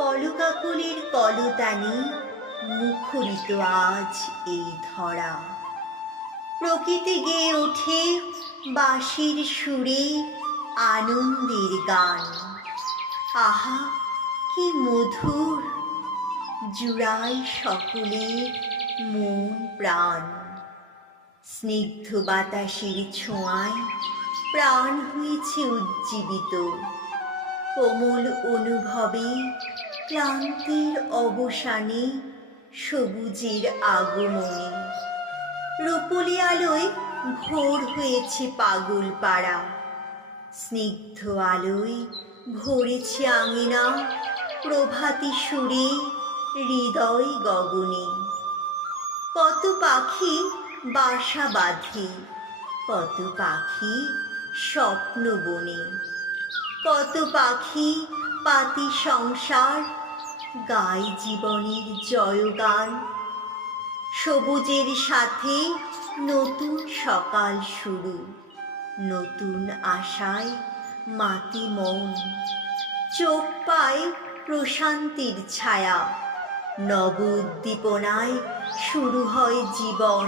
কলকাকলির কলতানি মুখরিত আজ এই ধরা। প্রকৃতি গেয়ে ওঠে বাঁশির সুরে আনন্দের গান। আহা, কি মধুর জুড়াই সকলের মন প্রাণ। স্নিগ্ধ বাতাসের ছোঁয়ায় প্রাণ হয়েছে উজ্জীবিত। কোমল অনুভবে ক্লান্তির অবসানে সবুজের আগমনে। রূপলি আলোয় ভোর হয়েছে পাগল পাড়া। স্নিগ্ধ আলোয় ভরেছে আঙিনা, প্রভাতী সুরে হৃদয় গগনে। কত পাখি বাসা বাঁধে কত পাখি স্বপ্ন বনে। কত পাখি পাতি সংসার, গাই জীবনের জয়গান। সবুজের সাথে নতুন সকাল শুরু, নতুন আশায় মাতি মন। চোখ পায় প্রশান্তির ছায়া, নব উদ্দীপনায় শুরু হয় জীবন।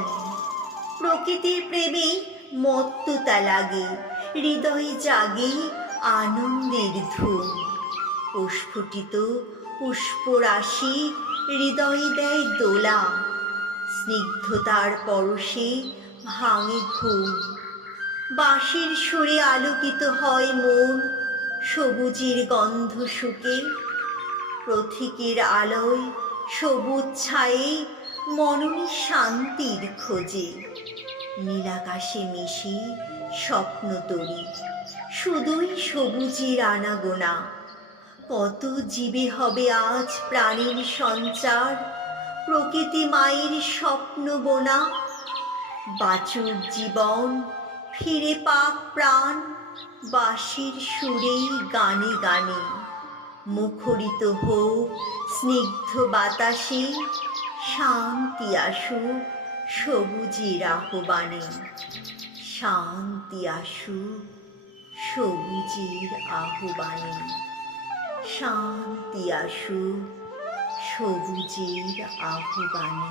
প্রকৃতির প্রেমে মত্ততা লাগে, হৃদয়ে জাগে আনন্দের ধূম প্রস্ফুটিত পুষ্পরাশি হৃদয়ে দেয় দোলা। স্নিগ্ধতার পরশে ভাঙে ঘুম। বাঁশির সুরে আলোকিত হয় মন, সবুজের গন্ধ শুকে। প্রথিকের আলোয় সবুজ ছায়ে মননে শান্তির খোঁজে। নীলাকাশে মিশে স্বপ্ন তরি, শুধুই সবুজের আনাগোনা। কত জীবে হবে আজ প্রাণীর সঞ্চার? প্রকৃতি মায়ের স্বপ্ন বোনা। বাচুর জীবন, ফিরে পাক প্রাণ, বাঁশির সুরেই গানে গানে। মুখরিত হোক স্নিগ্ধ বাতাসে, শান্তি আসুক সবুজের আহ্বানে। শান্তি আসুক সবুজের আহ্বানে। শান্তি আসুক সবুজের আহ্বানে।